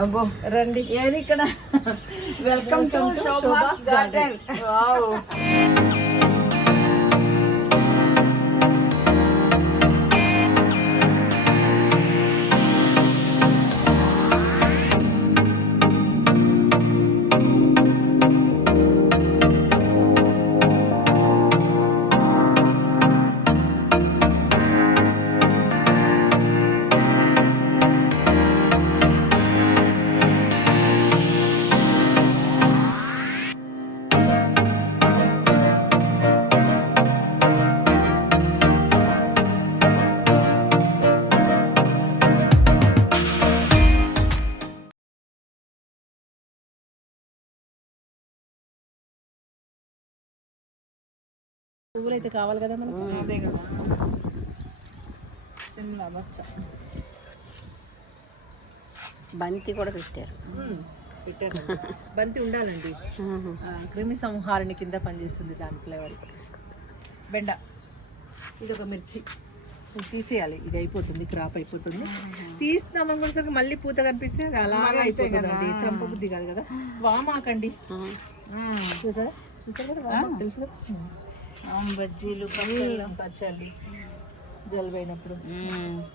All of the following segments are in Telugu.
అబ్బో రండి ఏది ఇక్కడ welcome to Shobha's garden wow పువ్వులు అయితే కావాలి కదా మనకు? అదే కదా. సిమ్లా బచ్చ. బంతి కూడా పెట్టారు. పెట్టారు. బంతి ఉండాలండి. క్రిమి సంహారిణి కింద పనిచేస్తుంది దాని ఫ్లేవర్. బెండ. ఇది ఒక మిర్చి తీసేయాలి. ఇది అయిపోతుంది క్రాప్ అయిపోతుంది. తీస్తున్నాం అనుకునేసరికి మళ్ళీ పూత కనిపిస్తే అది అలాగే అయిపోతుందండి. చంప బుద్ధి కాదు కదా. వామాకండి. చూసారా? చూసారు కదా తెలుసు కదా? బజ్జీలు పచ్చళ్ళు పచ్చళ్ళు జలుబైనప్పుడు.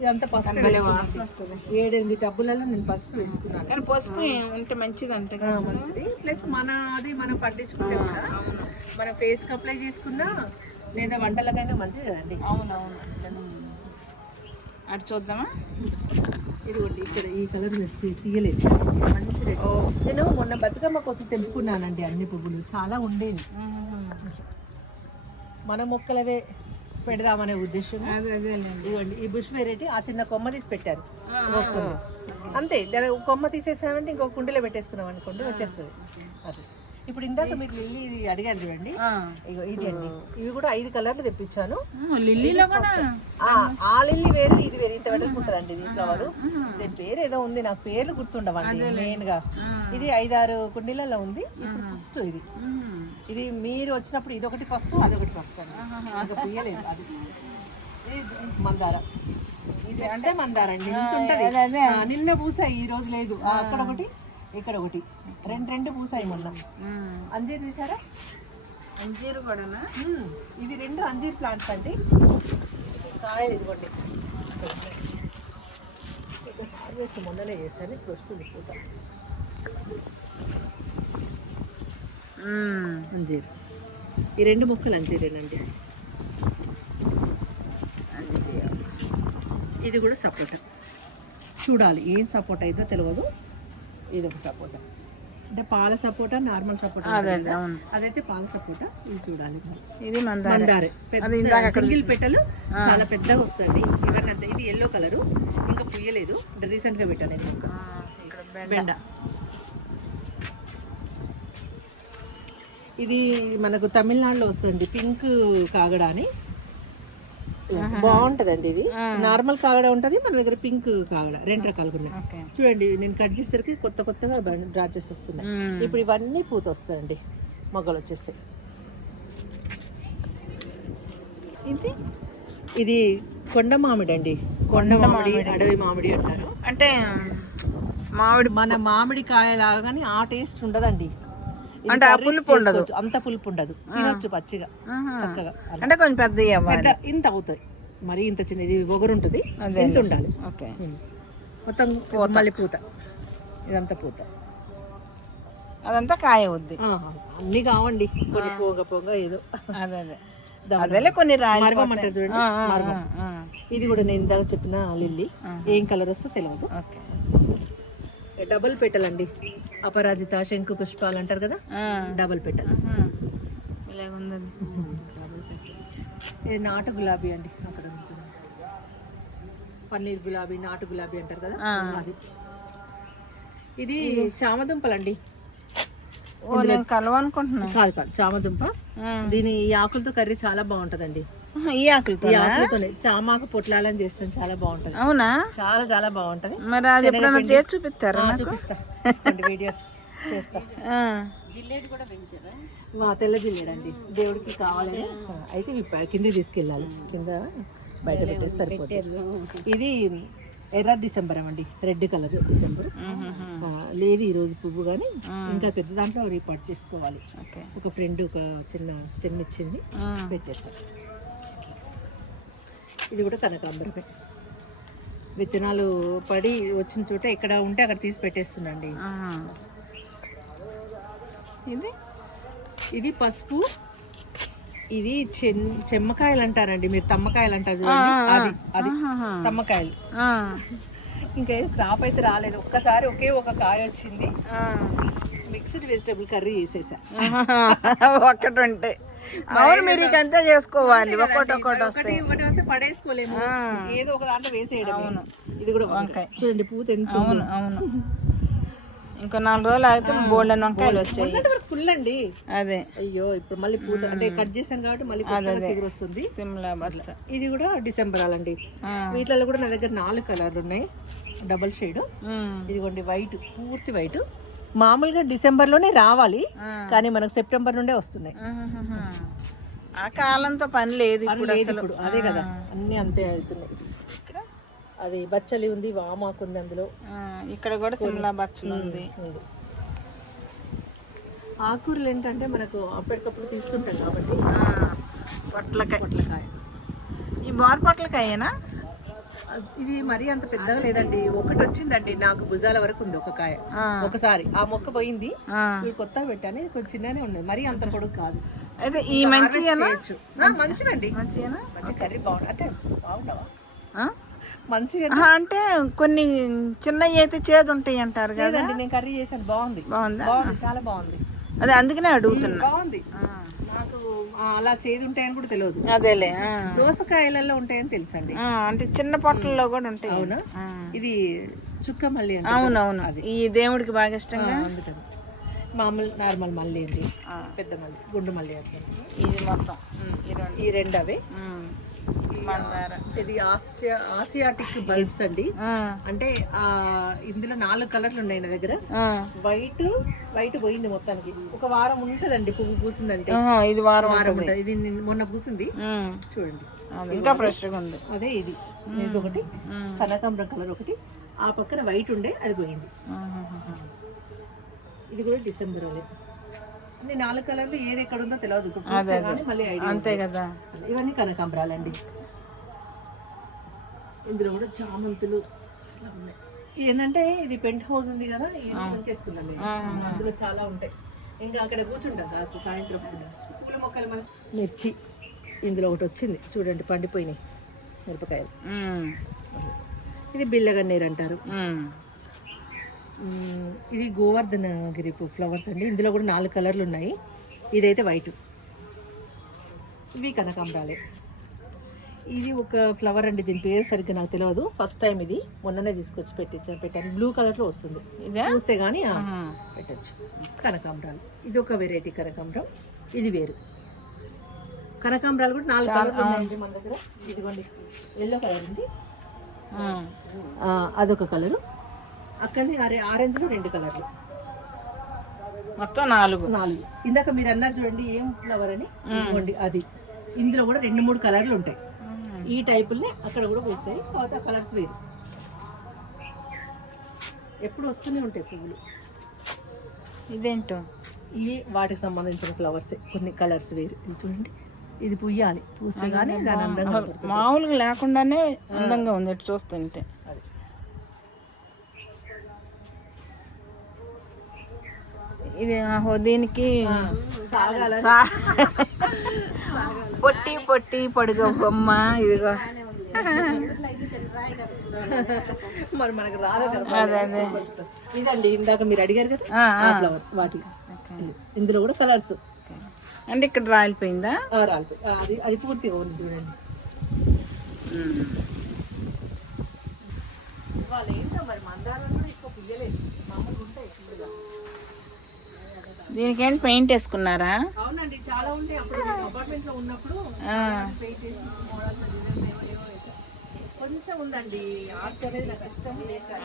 ఇదంతా పసుపు వాసన వస్తుంది. ఏడెనిమిది టబ్బులలో నేను పసుపు వేసుకున్నాను. కానీ పసుపు ఉంటే మంచిది అంటే మంచిది. ప్లస్ మన అది మనం పండించుకుంటే కూడా మన ఫేస్కి అప్లై చేసుకున్నా లేదా వంటలకైనా మంచిది కదండి. అవునవును. అటు చూద్దామా? ఇది ఒకటి ఇక్కడ ఈ కలర్ వచ్చి తీయలేదు. మంచి రెడ్. నేను మొన్న బతుకమ్మ కోసం తెంపుకున్నానండి అన్ని పువ్వులు. చాలా ఉండేది మన మొక్కలవే పెడదామనే ఉద్దేశం ఇదిగోండి ఈ బుష్ వెరైటీ ఆ చిన్న కొమ్మ తీసి పెట్టారు. వస్తుంది. అంతే దాని కొమ్మ తీసేసామంటే ఇంకో కుండీలో పెట్టేసుకున్నాం అనుకోండి వచ్చేస్తుంది. అది. ఇప్పుడు ఇందాక మీకు లిల్లీ ఇది అడిగాను చూడండి. ఇగో ఇది అండి ఇవి కూడా ఐదు కలర్లు తెప్పించాను. లిల్లీలో కూడా ఆ, లిల్లీ వేరు ఇది వేరు. ఇంత వెడల్పు ఉంటుందండి ఇది ఫ్లవర్ దీని పేరు ఏదో ఉంది నాకు పేర్లు గుర్తుండవండి మెయిన్గా ఇది ఐదారు కుండీలలో ఉంది ఇప్పుడు ఫస్ట్ ఇది. ఇది మీరు వచ్చినప్పుడు ఇది ఒకటి ఫస్ట్ అదొకటి ఫస్ట్ అండి. ఇంకా పుయ్యలేదు అది. మందార. ఇది అంటే మందార అండి ఇంత ఉంటది ఆ, నిన్న పూసాయి ఈ రోజు లేదు. అక్కడ ఒకటి. ఇక్కడ ఒకటి. రెండు రెండు పూసాయి మొన్న. అంజీర్ తీసారా? అంజీరు కూడానా? మ్మ్. ఇవి రెండు అంజీర్ ప్లాంట్స్ అండి. కాయలు ఇదిగోండి. హార్వెస్ట్ మొన్ననే చేశాను ఇప్పుడు వస్తుంది పూత. అంజీర్. ఈ రెండు మొక్కలు అంజీరేనండి. ఇది కూడా సపోటా చూడాలి ఏం సపోటా అయితే తెలియదు ఇది ఒక సపోటా. అంటే పాల సపోటా నార్మల్ సపోటా అదే. అవును. అదైతే పాల సపోటా ఇది చూడాలి ఇది మందార. సింగిల్ పెట్టలు చాలా పెద్దగా వస్తుంది అంత ఇది ఎల్లో కలరు ఇంకా పుయ్యలేదు. అంటే రీసెంట్గా పెట్టాను ఇది బెండ. ఇది మనకు తమిళనాడులో వస్తుంది పింక్ కాగడ అని బాగుంటదండి ఇది. నార్మల్ కాగడ ఉంటది మన దగ్గర పింక్ కాగడ రెండు రకాలుగా ఉన్నాయి. చూడండి నేను కట్ చేసరికి కొత్త కొత్తగా బ్రాంచెస్ వస్తున్నాయి. ఇప్పుడు ఇవన్నీ పూత వస్తాయండి మొగ్గలు వచ్చేస్తాయి ఇది? ఇది కొండ మామిడి అండి కొండ మామిడి అడవి మామిడి అంటారు. అంటే మామిడి మన మామిడి కాయ లాగానే ఆ టేస్ట్ ఉండదండి. అంటే పులుపు ఉండదు. అంత పులుపు ఉండదు తినొచ్చు పచ్చిగా చక్కగా. అంటే కొంచెం పెద్ద ఇంత అవుతుంది మరి ఇంత చిన్న ఇది ఒగరు ఉంటుంది ఇంత ఉండాలి. ఓకే. మొత్తం మళ్ళీ పూత. ఇదంతా పూత. అదంతా కాయ ఆహా. అన్నీ కావండి. కొన్ని పోగ పోగ ఏదో. అదే అదే. అదేలే కొన్ని చూడండి. ఇది కూడా నేను ఇందాక చెప్పిన లిల్లీ. ఏం కలర్ వస్తుందో తెలియదు ఓకే. డబుల్ పెటల్ అండి అపరాజిత శంకు పుష్పాలు అంటారు కదా? డబుల్ ఉంది ఇది నాటు గులాబీ అండి అక్కడ. పన్నీర్ గులాబీ నాటు గులాబీ అంటారు కదా? అది. ఇది చామదుంపలండి. ఓ నేను కలవనుకుంటున్నా. కాదు కాదు చామదుంప. దీని ఈ ఆకులతో కర్రీ చాలా బాగుంటదండి. ఈ ఆకులతో ఈ ఆకులతోనే. చామాకు పొట్లాలని చేస్తాం చాలా బాగుంటది. అవునా? చాలా చాలా బాగుంటది. మరి అది ఎప్పుడైనా చేసి చూపిస్తారా చూపిస్తా. వీడియో చేస్తా. ఆ. మా తెల్ల జిల్లేడండి దేవుడికి కావాలని అయితే కిందికి తీసుకెళ్ళాలి. కింద బయట పెట్టేసి సరిపోతుంది ఇది ఎర్ర డిసెంబర్ అండి. Red colour December. ఆ, లేదు ఈ రోజు పువ్వు కానీ ఇంకా పెద్ద దాంట్లో రీపాట్ చేసుకోవాలి. ఓకే. ఒక ఫ్రెండ్ ఒక చిన్న స్టెమ్ ఇచ్చింది పెట్టేస్తాను ఇది కూడా కనకాంబరమే విత్తనాలు పడి వచ్చిన చోట ఎక్కడ ఉంటే అక్కడ తీసి పెట్టేస్తుందండి. ఇది? ఇది పసుపు. ఇది చెమ్మకాయలు అంటారండి మీరు తమ్మకాయలు అంటారు చూడండి. అది అది తమ్మకాయలు. ఇంకా క్రాప్ అయితే రాలేదు. ఒక్కసారి ఒకే ఒక కాయ వచ్చింది. మిక్స్డ్ వెజిటబుల్ కర్రీ చేసేసా. ఒక్కటి ఉంటే అవును మీరు ఇక అంతే చేసుకోవాలి. ఒకటి వస్తాయి. ఒకటి వస్తే పడేసుకోలేము. ఏదో ఒక దాంట్లో వేసేయడం అవును. ఇది కూడా వంకాయ. చూడండి పూత ఎంత అవును అవును. ఇంకో నాలుగు రోజులు అయితే బోల్డెన్ వంకాయలు వచ్చాయి. ఫుల్ అండి. అదే. అయ్యో ఇప్పుడు మళ్ళీ పూత అంటే కట్ చేశాను కాబట్టి మళ్ళీ చిగురు వస్తుంది. సిమ్లా బచ్చ ఇది కూడా డిసెంబర్ అలాండి. ఆ. వీటిలో కూడా నా దగ్గర నాలుగు కలర్లు ఉన్నాయి. Double shade. ఇదిగోండి వైట్. పూర్తి వైట్. మామూలుగా డిసెంబర్లోనే రావాలి కానీ మనకు సెప్టెంబర్ నుండే వస్తున్నాయి. ఆ కాలంతో పని లేదు ఇప్పుడు అసలు. అదే కదా అన్నీ అంతే అవుతున్నాయి. ఇక్కడ? అది బచ్చలి ఉంది వామాకు ఉంది అందులో. ఇక్కడ కూడా సిమ్లా బచ్చలు ఉంది. ఆకుకూరలు ఏంటంటే మనకు అప్పటికప్పుడు తీస్తుంటాం కాబట్టి. పొట్లకాయ. పొట్లకాయ. ఈ బార్ పొట్లకాయేనా? ఇది మరీ అంత పెద్దగా లేదండి. ఒకటి వచ్చిందండి. నాకు భుజాల వరకు ఉంది ఒక కాయ. ఒకసారి. ఆ మొక్క పోయింది. కొత్తగా పెట్టాను. ఇది కొంచెం చిన్ననే ఉన్నది. మరీ అంత పొడుగు కాదు. అయితే ఈ. ఆ, మంచివండి. మంచియేనా మంచి కర్రీ బాగుంది. అంటే బాగుండవా? మంచిగా అంటే కొన్ని చిన్న అయితే చేదు ఉంటాయి అంటారు కదా. లేదండి నేను కర్రీ చేశాను. బాగుంది. బాగుందా? చాలా బాగుంది. అదే అందుకనే అడుగుతున్నా. బాగుంది. అలా చేదు ఉంటాయని కూడా తెలియదు. అదేలే. దోసకాయలలో ఉంటాయని తెలుసండి. అంటే చిన్న పొట్టల్లో కూడా ఉంటాయి. అవునా. ఇది చుక్క మల్లి అవునవును. ఈ దేవుడికి బాగా ఇష్టంగా? అందుకని. మామూలు నార్మల్ మల్లి అండి. పెద్ద మల్లి గుండు మల్లి అంటారు. ఇది మొత్తం. ఈ రెండు. అవి ఇది ఆస్ట్రియా ఆసియాటిక్ బల్బ్స్ అండి. అంటే ఆ ఇందులో నాలుగు కలర్లు ఉన్నాయి నా దగ్గర. వైట్ వైట్ పోయింది మొత్తానికి. ఒక వారం ఉంటదండి పువ్వు పూసిందంటే. ఇది వారం వారం ఉంటుంది. ఇది మొన్న పూసింది. చూడండి. ఇంకా ఫ్రెష్గా ఉంది. అదే ఇది. ఇది ఒకటి. కనకాంబరం కలర్ ఒకటి. ఆ పక్కన వైట్ ఉండే అది పోయింది. ఇది కూడా డిసెంబర్ నాలుగు కలర్లు ఏది ఎక్కడ ఉందో తెలియదు మళ్ళీ అంతే కదా. ఇవన్నీ కనకాంబరాలండి. ఇందులో కూడా చామంతులు ఇట్లా ఉన్నాయి. ఏంటంటే ఇది పెంట్ హౌస్ ఉంది కదా ఇది చేసుకుందాం. అందులో చాలా ఉంటాయి. ఇంకా అక్కడ కూర్చుంటాం కాస్త సాయంత్రం పూల మొక్కలు మన మిర్చి ఇందులో ఒకటి వచ్చింది. చూడండి పండిపోయినాయి మిరపకాయలు. ఇది బిల్లగన్నేరు అంటారు. ఇది గోవర్ధన గిరి ఫ్లవర్స్ అండి. ఇందులో కూడా నాలుగు కలర్లు ఉన్నాయి. ఇదైతే వైట్. ఇవి కనకాంబరాలే. ఇది ఒక ఫ్లవర్ అండి. దీని పేరు సరిగ్గా నాకు తెలియదు ఫస్ట్ టైం ఇది. మొన్ననే తీసుకొచ్చి పెట్టించాను పెట్టాను. బ్లూ కలర్లో వస్తుంది. ఇదే? చూస్తే కానీ పెట్టచ్చు. కనకాంబరాలు. ఇది ఒక వెరైటీ కనకాంబరం. ఇది వేరు. కనకాంబరాలు కూడా నాలుగు కలర్లు ఉన్నాయండి మన దగ్గర. ఇదిగోండి. ఎల్లో కలర్ ఉంది. అదొక కలరు అక్కడనే ఆరె ఆరెంజ్లో రెండు కలర్లు మొత్తం నాలుగు. నాలుగు. ఇందాక మీరు అన్నారు చూడండి ఏం ఫ్లవర్ అని? అది. ఇందులో కూడా రెండు మూడు కలర్లు ఉంటాయి. ఈ టైపుల్నే అక్కడ కూడా పూస్తాయి. ఆ కలర్స్ వేరు. ఎప్పుడు వస్తూనే ఉంటాయి పువ్వులు. ఇదేంటో? ఇవి వాటికి సంబంధించిన ఫ్లవర్స్ కొన్ని కలర్స్ వేరు. ఇది చూడండి. ఇది పుయ్యాలి. పూస్తే కానీ దాని అందంగా. మామూలుగా లేకుండానే అందంగా ఉంది. చూస్తుంటే. ఇది ఆహో దీనికి సాగాల సా- పొట్టి పొట్టి పొడుగు బొమ్మ ఇదిగో. మరి మనకు రాదు ఇదండి ఇందాక మీరు అడిగారు కదా ఫ్లవర్ వాటి. ఇందులో కూడా కలర్స్ అంటే ఇక్కడ రాలిపోయిందా? రాలిపోయి ఆ, అది అది పూర్తిగా ఉంది చూడండి. ఏంటో మరి మందారం కూడా ఎక్కువ పుయ్యలేదు మామూలుగా ఉంటాయి ఫుల్గా దీనికి ఏంటి పెయింట్ వేసుకున్నారా అవునండి చాలా ఉంటాయి అప్పుడు అపార్ట్మెంట్లో ఉన్నప్పుడు పెయింట్. కొంచెం ఉందండి ఆర్ట్ అనేది నాకు ఇష్టం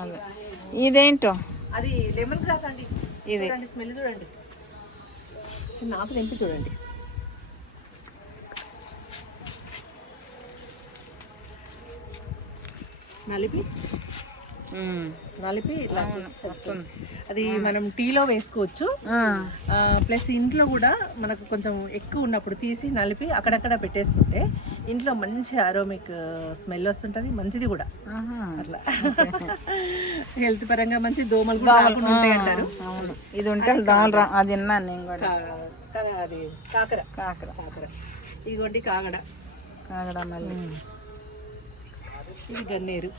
అదే. ఇదేంటో అది లెమన్ గ్రాస్ అండి ఇది. చూడండి స్మెల్ చూడండి చిన్న ఆకు తెంపి చూడండి నలిపి. నలిపి ఇట్లా చూస్తే వస్తుంది. అది మనం టీలో వేసుకోవచ్చు. ప్లస్ ఇంట్లో కూడా మనకు కొంచెం ఎక్కువ ఉన్నప్పుడు తీసి నలిపి అక్కడక్కడ పెట్టేసుకుంటే ఇంట్లో మంచి ఆరోమిక్ స్మెల్ వస్తుంటది. మంచిది కూడా. అట్లా. హెల్త్ పరంగా మంచి దోమలు కూడా ఉంటాయి అంటారు. అవును. ఇది ఉంటే దోమలు అది విన్నాను నేను కూడా. అది కాకర. కాకర. కాకర. ఇదిగోండి కాగడ. కాకడ మళ్ళీ. ఇది గన్నేరు.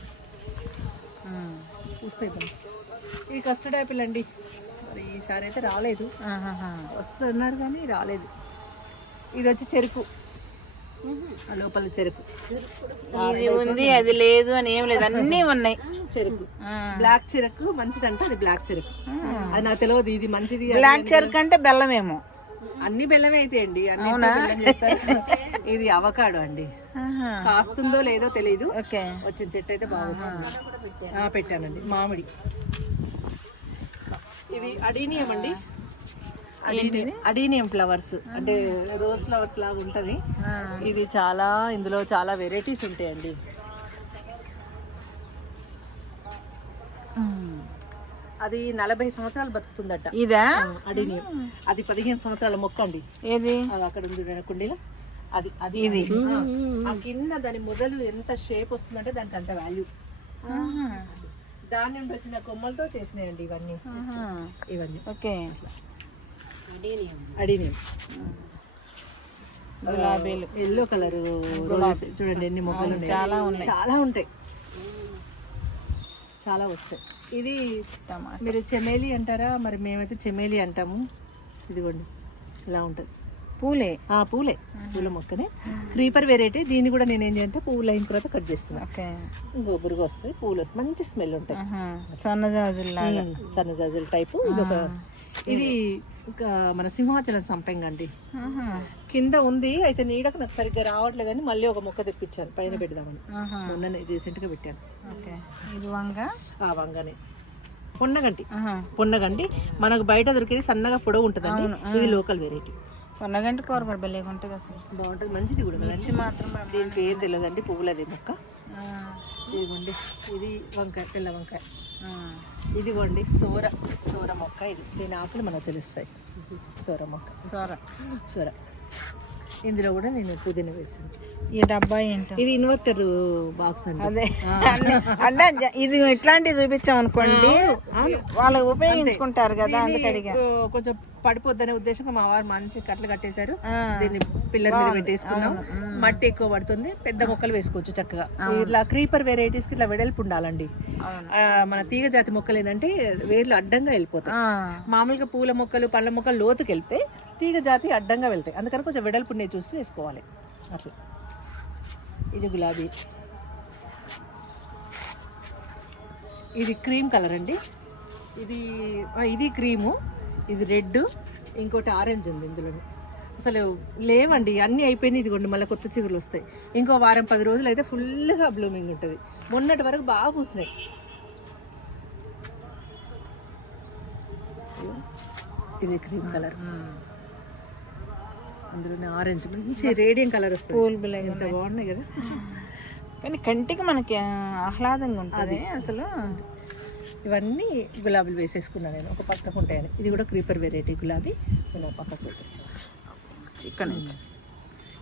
పూస్తాయి ఇది కస్టర్డ్ యాపిల్ అండి. మరి ఈసారి అయితే రాలేదు. వస్తున్నారు కానీ రాలేదు. ఇది వచ్చి చెరుకు. ఆ లోపల చెరుకు. ఇది ఉంది అది లేదు అని ఏం లేదు. అన్నీ ఉన్నాయి. చెరుకు. బ్లాక్ చెరుకు మంచిదంట అది బ్లాక్ చెరుకు. అది నాకు తెలియదు ఇది మంచిది బ్లాక్ చెరుకు అంటే బెల్లమేమో. అన్ని బెల్లమే అయితే అండి అన్ని ఇది అవకాడో అండి. కాస్తుందో లేదో తెలియదు ఓకే. వచ్చిన చెట్టు అయితే బాగా వచ్చింది పెట్టానండి. మామిడి. ఇది అడీనియం అండి. Adenium flowers. అంటే రోజ్ ఫ్లవర్స్ లాగా ఉంటది. ఇది చాలా ఇందులో చాలా వెరైటీస్ ఉంటాయండి. అది నలభై సంవత్సరాలు బతుకుతుందట. ఇదా? అడీనియం. అది పదిహేను సంవత్సరాల మొక్క అండి. ఏది? అక్కడ ఉంది కుండీలో. అది అది ఇది. ఆ కింద దాని మొదలు ఎంత షేప్ వస్తుందంటే దానికి అంత వాల్యూ. దాని నుండి వచ్చిన కొమ్మలతో చేసినాయండి ఇవన్నీ. ఇవన్నీ. ఓకే. అడినియం. గులాబీలు. ఎల్లో కలర్ చూడండి ఎన్ని మొక్కలు చాలా ఉన్నాయి. చాలా ఉంటాయి. చాలా వస్తాయి. ఇది టమాటా. మీరు చెమేలి అంటారా? మరి మేమైతే చెమేలి అంటాము. ఇదిగోండి. ఇలా ఉంటుంది. పూలే ఆ పూలే పూల మొక్కనే. క్రీపర్ వెరైటీ దీన్ని కూడా నేను ఏం చేయాలంటే పువ్వులు అయిన తర్వాత కట్ చేస్తున్నా. ఓకే. గోబురుగా వస్తాయి పూలు వస్తాయి మంచి స్మెల్ ఉంటాయి. ఆహా. సన్నజాజుల్లాగా. సన్నజాజుల టైపు. ఇది ఒక ఇది మన సింహాచలం సంపెంగ అండి. ఆహా. కింద ఉంది అయితే నీడకు నాకు సరిగ్గా రావట్లేదని మళ్ళీ ఒక మొక్క తెప్పించాను పైన పెడదామని. మొన్న రీసెంట్గా పెట్టాను. ఇది వంగ? ఆ వంగనే. పొన్నగంటి. ఆహా. పొన్నగంటి మనకు బయట దొరికేది సన్నగా పొడవు ఉంటుందండి. ఇది లోకల్ వెరైటీ కొన్నగంట కూర కూడా భలే ఉంటుంది అసలు. బాగుంటుంది మంచిది కూడా. మిర్చి మాత్రం దీని పేరు తెలియదండి పువ్వులది మొక్క. ఆ. ఇదిగోండి ఇది వంకాయ తెల్ల వంకాయ. ఇదిగోండి సోర సోర మొక్క ఇది. దీని ఆకులు మనకు తెలుస్తాయి. సోర మొక్క. సొర. సోర. ఇందులో కూడా నేను పుదీనా వేసాను ఈ డబ్బా ఏంటో? ఇది ఇన్వర్టర్ బాక్స్ అండి అదే. అంటే ఇది ఇట్లాంటివి చూపించాం అనుకోండి వాళ్ళు ఉపయోగించుకుంటారు కదా అందుకు అడిగా ఓ, కొంచెం పడిపోద్దనే ఉద్దేశంగా మా వారు మంచి కట్టలు కట్టేశారు. దీన్ని పిల్లల మీద పెట్టేసుకున్నాం. మట్టి ఎక్కువ పడుతుంది. పెద్ద మొక్కలు వేసుకోవచ్చు చక్కగా. ఇట్లా క్రీపర్ వెరైటీస్కి ఇట్లా వెడల్పు ఉండాలండి. మన తీగ జాతి మొక్కలు ఏంటంటే వేర్లు అడ్డంగా వెళ్ళిపోతాయి. మామూలుగా పూల మొక్కలు పళ్ళ మొక్కలు లోతుకి వెళ్తే తీగ జాతి అడ్డంగా వెళ్తాయి. అందుకని కొంచెం వెడల్పు చూసి వేసుకోవాలి. అట్లా. ఇది గులాబీ. ఇది క్రీమ్ కలర్ అండి. ఇది ఇది క్రీము ఇది రెడ్ ఇంకోటి ఆరెంజ్ ఉంది ఇందులో అసలు లేవండి అన్నీ అయిపోయినాయి ఇదిగోండి మళ్ళీ కొత్త చిగురులు వస్తాయి. ఇంకో వారం పది రోజులు అయితే ఫుల్గా బ్లూమింగ్ ఉంటుంది. మొన్నటి వరకు బాగా పూసినాయి. ఇది క్రీమ్ కలర్. అందులోనే ఆరెంజ్ మంచి రేడియం కలర్ వస్తుంది. ఎంత బాగున్నాయి కదా. కానీ కంటికి మనకి ఆహ్లాదంగా ఉంటుంది. అసలు ఇవన్నీ గులాబీలు వేసేసుకున్నాను నేను. ఒక పక్కకు ఉంటాయని ఇది కూడా క్రీపర్ వెరైటీ గులాబీ. నేను పక్కకు పెట్టేసి చికెన్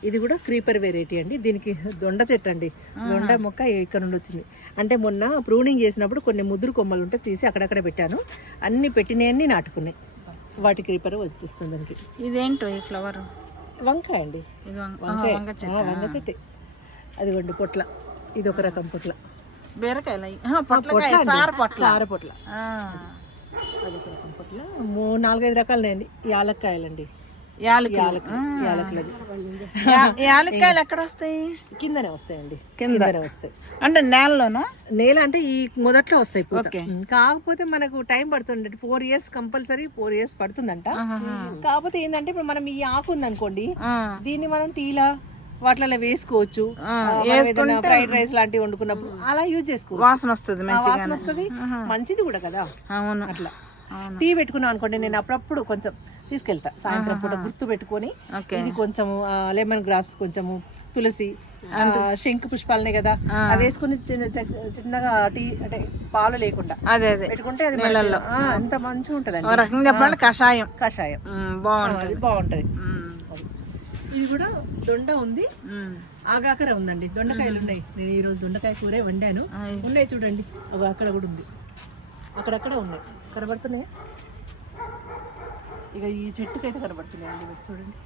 ఇది కూడా క్రీపర్ వెరైటీ అండి. దీనికి దొండ చెట్టు అండి. దొండ మొక్క ఇక్కడ నుండి వచ్చింది. అంటే మొన్న ప్రూనింగ్ చేసినప్పుడు కొన్ని ముదురు కొమ్మలు ఉంటే తీసి అక్కడక్కడ పెట్టాను. అన్ని పెట్టినవన్నీ నాటుకున్నాయి. వాటి క్రీపర్ వచ్చేస్తుంది దానికి. ఇదేంటో ఈ ఫ్లవర్? వంకాయ అండి. వంకాయ. వంగ చెట్టు. అది వండు పొట్ల. ఇది ఒక రకం పొట్ల. బీరకాయలు పొట్లకాయ సార పొట్ల. పొట్ల. ఆ. అది ఒక రకం పొట్ల. మూడు నాలుగైదు రకాలు యాలక్కాయలండి. యాలక్కాయలు ఎక్కడ వస్తాయి? కిందనే వస్తాయండి కింద. కిందనే వస్తాయి. అంటే నేలలోనా? నేల అంటే ఈ మొదట్లో వస్తాయి. ఓకే. కాకపోతే మనకు టైం పడుతుంది. Four years compulsory four years పడుతుందంట. కాకపోతే ఏంటంటే ఇప్పుడు మనం ఈ ఆకు ఉందనుకోండి. దీన్ని మనం టీలా వాటిలో వేసుకోవచ్చు. ఫ్రైడ్ రైస్ లాంటివి వండుకున్నప్పుడు అలా యూజ్ చేసుకోవచ్చు. వాసన వస్తుంది వాసన వస్తుంది. మంచిది కూడా కదా. అవును. అట్లా. టీ పెట్టుకున్నాం అనుకోండి నేను అప్పుడప్పుడు కొంచెం తీసుకెళ్తా. సాయంత్రం పూట గుర్తు పెట్టుకొని. ఇది కొంచెము లెమన్ గ్రాస్ కొంచెము తులసి శంకు పుష్పాలనే కదా. అవి వేసుకుని చిన్న చిన్నగా టీ అంటే పాలు లేకుండా అదే అదే. పెట్టుకుంటే అది ఆ, అంత మంచిగా ఉంటదండి. రకంగా చెప్పాలంటే కషాయం. కషాయం. బాగుంటుంది. బాగుంటది. ఇది కూడా దొండ ఉంది. ఆగాకర ఉందండి. దొండకాయలు ఉన్నాయి. నేను ఈ రోజు దొండకాయ కూరే వండాను. ఉన్నాయి చూడండి. అక్కడ కూడా ఉంది. అక్కడక్కడ ఉన్నాయి. కనబడుతున్నాయి? ఇక ఈ చెట్టుకైతే కనబడుతున్నాయి అండి మీరు చూడండి.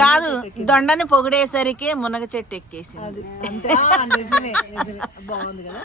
కాదు దొండని పొగిడేసరికి మునగ చెట్టు ఎక్కేసింది. బాగుంది కదా?